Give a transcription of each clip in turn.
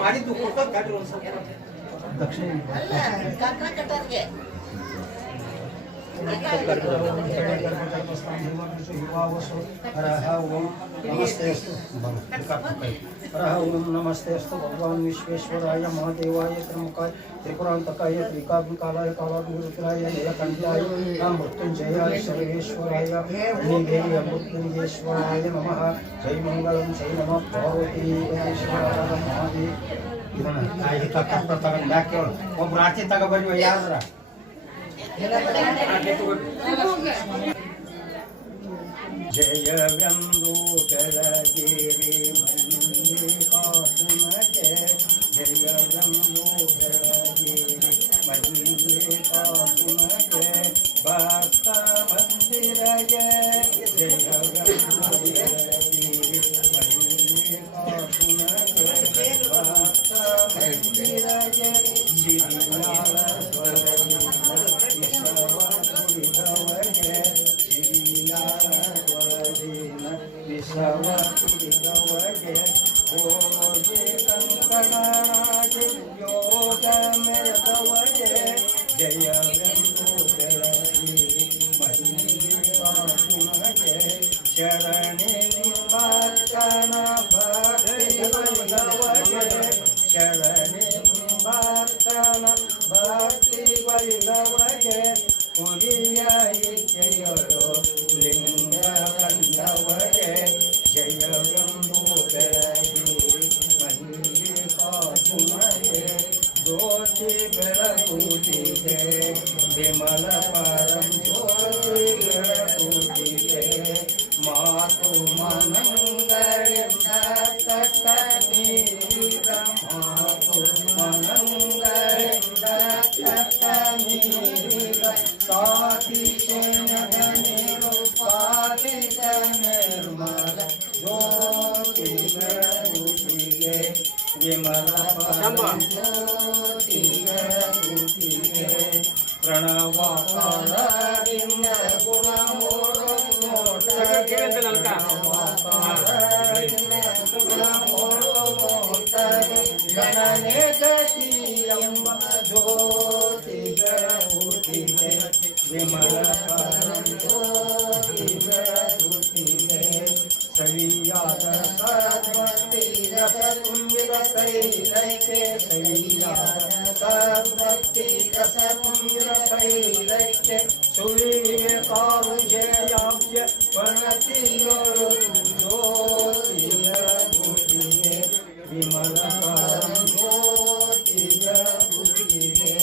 ಮಾಡಿದ್ದು ದಕ್ಷಿಣ नमस्तेस्तु भगवान विश्वेश्वराय महादेवाय त्र्यंबकाय त्रिपुरांतकाय त्रिकालाय कालाग्निरुद्राय नीलकंठाय मृत्युंजयाय सर्वेश्वराय मृत्युंजयेश्वराय नमः जय मंगलम जय नमः पार्वती महादेव ಒಬ್ರು ಆರ್ತಿ ತಗೋಬರ್ರಿ ಯಾರ ಜಯವೆಂದು ಬೆಳಗಿರಿ ಮಲ್ಲಿಕಾರ್ಜುನಗೆ ಜಯವೆಂದು ಬೆಳಗಿರಿ ಮಲ್ಲಿಕಾರ್ಜುನಗೆ ಭಕ್ತ ಮಂದಿರಗೆ ಜಯವೆಂದು ಬೆಳಗಿರಿ ಮಲ್ಲಿಕಾರ್ಜುನಗೆ ಭಕ್ತ ಮಂದಿರಗೆ ಶ್ರೀಲಾಲ ವಿಷವಗೆ ಹೋಗಿ ಕಂಕಣಾಗಿ ಯೋಗ ಮೆರೆದವಗೆ ಜಯವೆಂದು ಬೆಳಗಿರಿ ಮಲ್ಲಿಕಾರ್ಜುನಗೆ ಶರಣಿ ನಿಂಬಾರ್ಕನ ಭಕ್ತಿವೈದವಗೆ ಶರಣಿ ನಿಂಬಾರ್ಕನ ಭಕ್ತಿವೈದವಗೆ ಪುರಿಯ ಜಯರು ಲಿಂಗ ಕಂಡವಗೆ ಜಯವೆಂದು ಬೆಳಗಿರಿ ಮಲ್ಲಿಕಾರ್ಜುನಗೆ ಜ್ಯೋತಿ ಬೆಳಗುತ್ತಿದೆ ವಿಮಲ ಪರಂ ಜ್ಯೋತಿ ಬೆಳಗುತ್ತಿದೆ ಮಾತು ಮನಂಗಳಿಂದ ತಕ್ಕ ನೀರ ಮಾತು ಮನಂಗಳಿಂದ ತಕ್ಕ ನೀರ ಸಾಧಿಸೇನದ ನಿರುಪಾದಿತ ನಿರ್ಮಲ ಜ್ಯೋತಿ ಬೆಳಗುತ್ತಿದೆ ವಿಮಲ ಜ್ಯೋತಿ ಬೆಳಗುತ್ತಿದೆ ಪ್ರಣವಕಾರದಿಂದ ಗುಣಮೋಟಗೆ ಗಣನೆ ಗತಿ ಎಂಬ ಜ್ಯೋತಿ ಬೆಳಗುತ್ತಿದೆ ವಿಮಲ ಜ್ಯೋತಿ ಬೆಳಗುತ್ತಿದೆ ಸವಿಯಾದ ಸದ್ಭಕ್ತಿ ರಸ ತುಂಬಿದ ಕೈಲೈಕೆ ಸವಿಯಾದ ಸದ್ಭಕ್ತಿ ರಸ ತುಂಬಿದ ಕೈಲೈಕೆ ಸುವಿವೆ ಕಾರುಜಯಾಬ್ಜ ಗಣತಿಯೊಳು ಜ್ಯೋತಿ ಬೆಳಗುತ್ತಿದೆ ವಿಮಲ ಜ್ಯೋತಿ ಬೆಳಗುತ್ತಿದೆ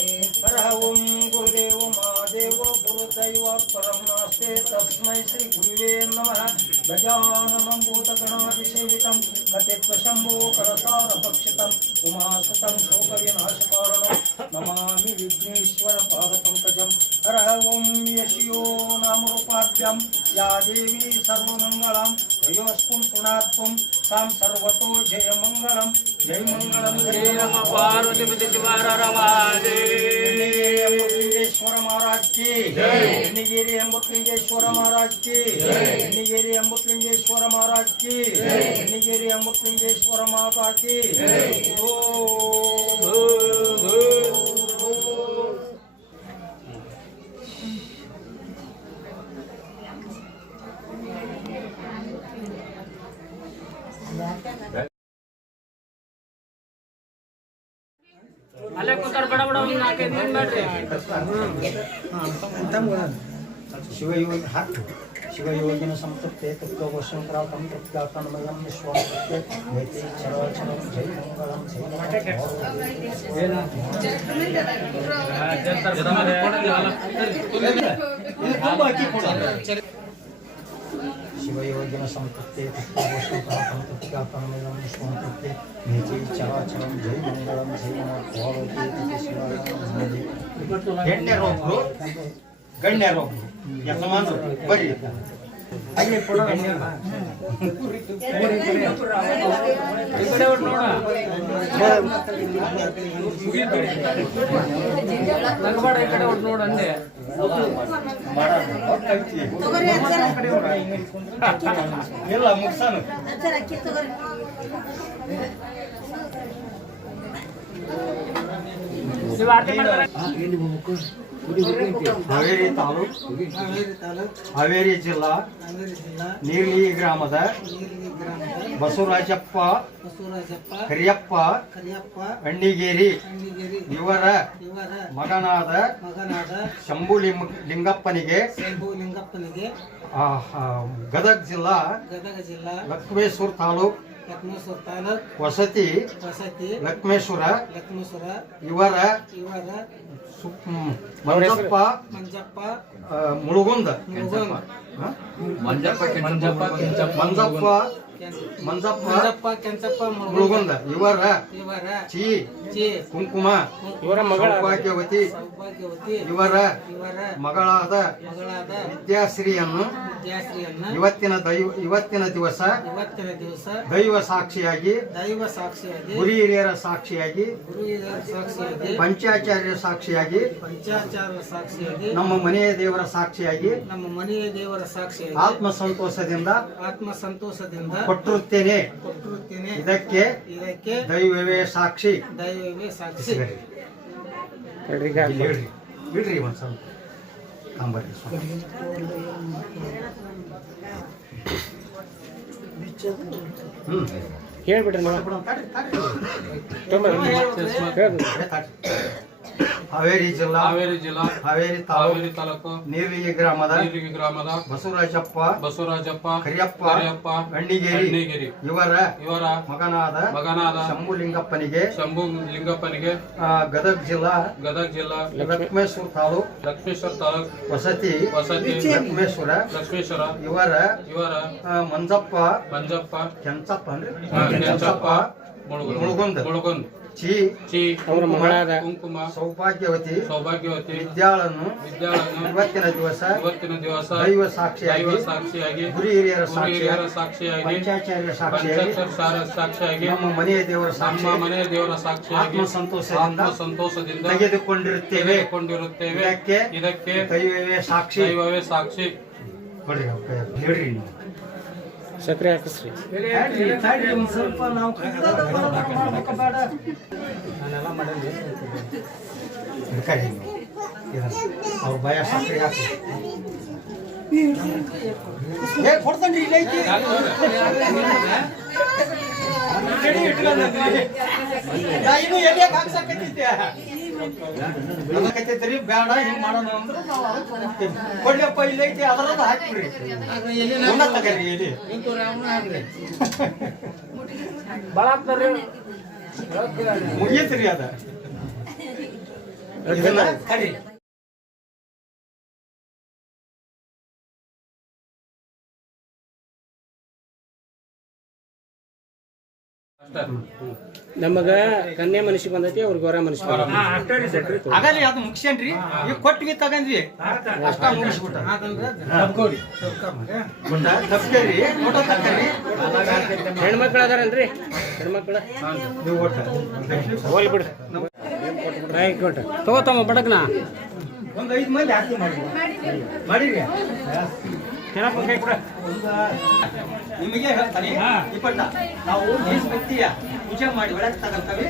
ಓಂ ಗುರುದೇವ ಮಹಾದೇವ ಗುರುದೈವ ಪರಮಾಸ್ತೆ ತಸ್ಮೈ ಶ್ರೀ ಗುರುವೇ ನಮಃ ಗಜಾನನಂ ಭೂತಗಣಾಧಿಸೇವಿತಂ ಕಟಿತ್ವಶಂಭೋ ಕರಸಾರಭಕ್ಷಿತಂ ಉಮಾಸುತಂ ಶೋಕವಿನಾಶಕಾರಣಂ ನಮಾಮಿ ವಿಘ್ನೇಶ್ವರ ಪಾದಪಂಕಜಂ ಹರಃ ಓಂ ಯಶಿಯೋ ನಾಮರೂಪಾಭ್ಯಾಂ ಯಾ ದೇವಿ ಸರ್ವಮಂಗಳಂ ತ್ರಯೋಸ್ಪುಂ ಪುಣಾತ್ವಂ ಸಾಂ ಸರ್ವತೋ ಜಯ ಮಂಗಳಂ ಜಯ ನಮ ಪಾರ್ವತಿ ಪತಿ ಶಿವಾರ ಮೃತ್ಯುಂಜೇಶ್ವರ ಮಹಾರಾಜ್ ಕಿ ನಿಗಿರಿ ಮೃತ್ಯುಂಜೇಶ್ವರ ಮಹಾರಾಜ್ ಕಿ ನಿಗಿರಿ ಮೃತ್ಯುಂಜೇಶ್ವರ ಮಹಾರಾಜ್ ಕಿ ನಿಗಿರಿ ಮೃತ್ಯುಂಜೇಶ್ವರ ಮಾತಾ ಕಿ ಅಲ್ಲೇ ಕೂತಾರ ಬಡ ಬಡ ಒಂದು 4 ದಿನ ಮಾಡ್ರಿ ಶಿವಯೋಗಿನ ಸಂತೃಪ್ತೆ ತತ್ವಶಂಕರಾಕಂ ತತ್ಕಾಕನ್ಮಯಂ ವಿಶ್ವಾಸಕ್ಕೆ ವೇತಿ ಚರಾಚರಂ ಜೈ ಮಂಗಳಂ ಶಿವಯೋಗಿನ ಸಂತೃಪ್ತೆ ತತ್ವಶಂಕರಾಕಂ ತತ್ಕಾಕನ್ಮಯಂ ವಿಶ್ವಾಸಕ್ಕೆ ವೇತಿ ಚರಾಚರಂ ಜೈ ಮಂಗಳಂ ಜೈ ನಮಃ ಗಣ್ಯರೊಬ್ರು ಯಜಮಾನರು ಬರ್ರಿ ಅಲ್ಲೇ ಕೊಡೋ ನಗಬೇಡ ಈ ಕಡೆ ಹೊಟ್ಟು ನೋಡು ಅಂದೆ ಇಲ್ಲ ಮುಗ್ಸಾನು ನೀವು ಆರತಿ ಮಾಡ್ತಾರೆ ಹಾವೇರಿ ತಾಲೂಕು ಹಾವೇರಿ ಜಿಲ್ಲಾ ನೀರ್ಲಿ ಗ್ರಾಮದ ಬಸವರಾಜಪ್ಪ ಕರಿಯಪ್ಪ ಅಣ್ಣಿಗೇರಿ ಇವರ ಮಗನಾದ ಶಂಭು ಲಿಂಗಪ್ಪನಿಗೆ ಗದಗ ಜಿಲ್ಲಾ ಲಕ್ಷ್ಮೇಶ್ವರ ತಾಲೂಕು ವಸತಿ ಲಕ್ಷ್ಮೇಶ್ವರ ಇವರ ಮಂಜಪ್ಪ ಮುಳುಗುಂದ ಮಂಜಪ್ಪ ಕೆಂಚಪ್ಪ ಮುಳುಗುಂದ ಇವರ ಚಿ ಕುಂಕುಮ ಇವರ ಸೌಭಾಗ್ಯವತಿ ಇವರ ಮಗಳಾದ ವಿದ್ಯಾಶ್ರೀಯನ್ನು ಇವತ್ತಿನ ದಿವಸ ದೈವ ಸಾಕ್ಷಿಯಾಗಿ ಗುರು ಹಿರಿಯರ ಸಾಕ್ಷಿಯಾಗಿ ಪಂಚಾಚಾರ್ಯ ಸಾಕ್ಷಿಯಾಗಿ ನಮ್ಮ ಮನೆಯ ದೇವರ ಸಾಕ್ಷಿಯಾಗಿ ಆತ್ಮ ಸಂತೋಷದಿಂದ ಕೊಟ್ಟಿರುತ್ತೇನೆ ಇದಕ್ಕೆ ದೈವವೇ ಸಾಕ್ಷಿ ಬಿಡ್ರಿ ಒಂದ್ ಸ್ವಲ್ಪ ಕಾಂಬರ್ರಿ ಹೇಳ್ಬಿಡ್ರಿ ಹಾವೇರಿ ಜಿಲ್ಲಾ ಹಾವೇರಿ ತಾಲೂಕು ನೀರ್ಲಿಗಿ ಗ್ರಾಮದ ಬಸವರಾಜಪ್ಪ ಕರಿಯಪ್ಪ ಅಣ್ಣಿಗೇರಿ ಇವರ ಮಗನಾದ ಶಂಭು ಲಿಂಗಪ್ಪನಿಗೆ ಗದಗ ಜಿಲ್ಲಾ ಲಕ್ಷ್ಮೇಶ್ವರ ತಾಲೂಕು ವಸತಿ ಲಕ್ಷ್ಮೇಶ್ವರ ಇವರ ಮಂಜಪ್ಪ ಕೆಂಚಪ್ಪ ಅಂದ್ರೆ ಮುಳುಗುಂದ ಚಿ ಅವರ ಮಗಳಾದ ಕುಂಕುಮ ಸೌಭಾಗ್ಯವತಿ ವಿದ್ಯಾಳನ್ನು ಇವತ್ತಿನ ದಿವಸ ದೈವ ಸಾಕ್ಷಿಯಾಗಿ ಗುರು ಹಿರಿಯರ ಸಾಕ್ಷಿಯಾಗಿ ಪಂಚಾಚಾರ್ಯ ಸಾಕ್ಷಿಯಾಗಿ ನಮ್ಮ ಮನೆಯ ದೇವರ ಸಾಕ್ಷಿಯಾಗಿ ಆತ್ಮ ಸಂತೋಷದಿಂದ ತೆಗೆದುಕೊಂಡಿರುತ್ತೇವೆ ಇದಕ್ಕೆ ದೈವವೇ ಸಾಕ್ಷಿ ಕೊಡ್ರಿ ಹೇಳ್ರಿ ನೀವು ಸಕ್ರೆ ಹಾಕಿಸ್ರಿ ಒಂದ್ ಸ್ವಲ್ಪ ನಾವು ಅವ್ರ ಭಯ ಸಕ್ರೆ ಹಾಕಿ ಕೊಡ್ತಾನ್ರಿ ಇಲ್ಲ ಐತಿ ಇನ್ನು ಎಲ್ಲಿಯಾಗ ಹಾಕ್ಸಕತ್ತಿದ್ದೆ ಅದಕ್ಕೈತೈತ್ರಿ ಬೇಡ ಹಿಂಗ್ ಮಾಡೋಣ ಅಂದ್ರೆ ಕೊಡ್ಲಪ್ಪ ಇಲ್ಲ ಐತಿ ಅದರದ ಹಾಕ್ಬಿಡ್ರಿ ತಗರಿ ಎಲ್ಲಿ ಭಾಳ ಆಗ್ತಾರ್ರಿ ಮುಗಿಯತ್ರಿ ಅದ ಕರಿ ನಮಗ ಕನ್ಯಾ ಮನುಷ್ಯ ಬಂದೈತಿ ಅವ್ರಿಗೆ ಹೊರ ಮನುಷ್ಯ ಆಗಲಿ ಅದು ಮುಗಿಸ್ಯಾನ್ರಿ ಈಗ ಕೊಟ್ಟಿಗೆ ತಗಂದ್ವಿ ಅಷ್ಟ ಮುಗಿಸ್ಬಿಟ್ಟ ಹೆಣ್ಮಕ್ಳು ಅದಾರನ್ರಿ ಹೆಣ್ಮಕ್ಳು ನೀವು ಒಟ್ಟ ಹೋಗ್ಲಿ ಬಿಡ್ರಿ ಕೊಟ್ಟ ತಗೋತಮ್ಮ ಬಡಕ್ನ ಒಂದ್ 5 ಮಂದಿ ಆರತಿ ಮಾಡಿರಿ ನಿಮಗೆ ಹೇಳ್ತಾನೆ ಇಪ್ಪಟ್ಟ ನಾವು ವ್ಯಕ್ತಿಯ ಪೂಜೆ ಮಾಡಿ ಒಳಗೆ ತಗಂತವೆ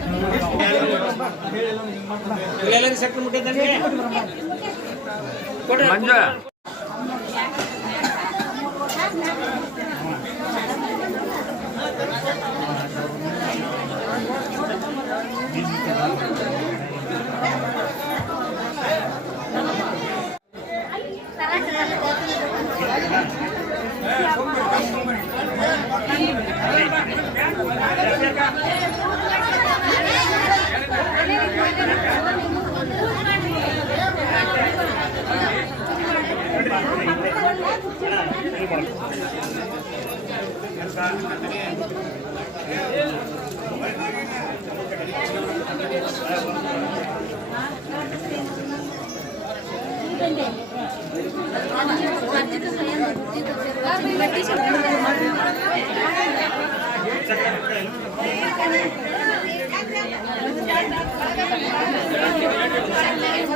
Thank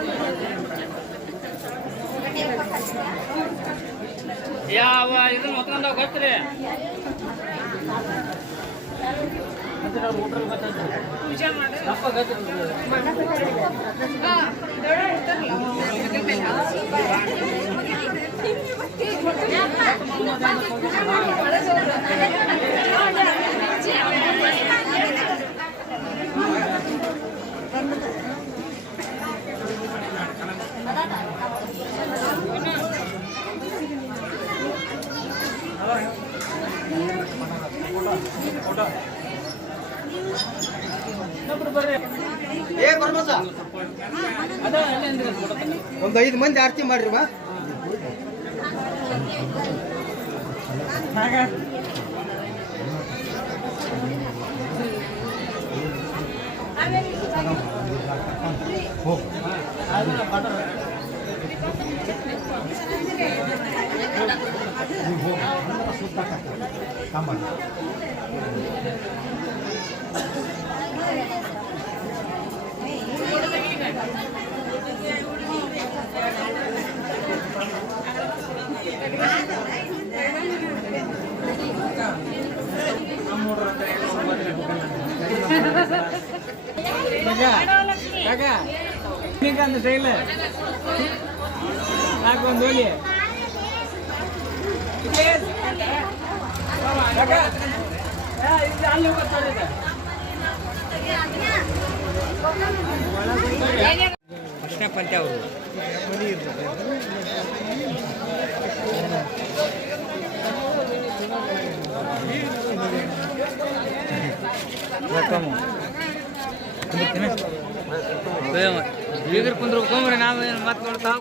you. ಯಾವ ಇದನ್ನ ಹೊತ್ಕೊಂಡಾಗ ಗೊತ್ತ್ರಿ ದಪ್ಪ ಒಂದು 5 ಮಂದಿ ಆರತಿ ಮಾಡ್ರಿ ಬಾ அந்த ஸ்டைல நாக்கு வந்து ஓலி ಅಷ್ಟೇ ಪಂಚ ಅವರು ಬೀಗರ್ ಕುಂದ್ರ ನಾವು ಮತ್ತೆ ನೋಡ್ತಾವ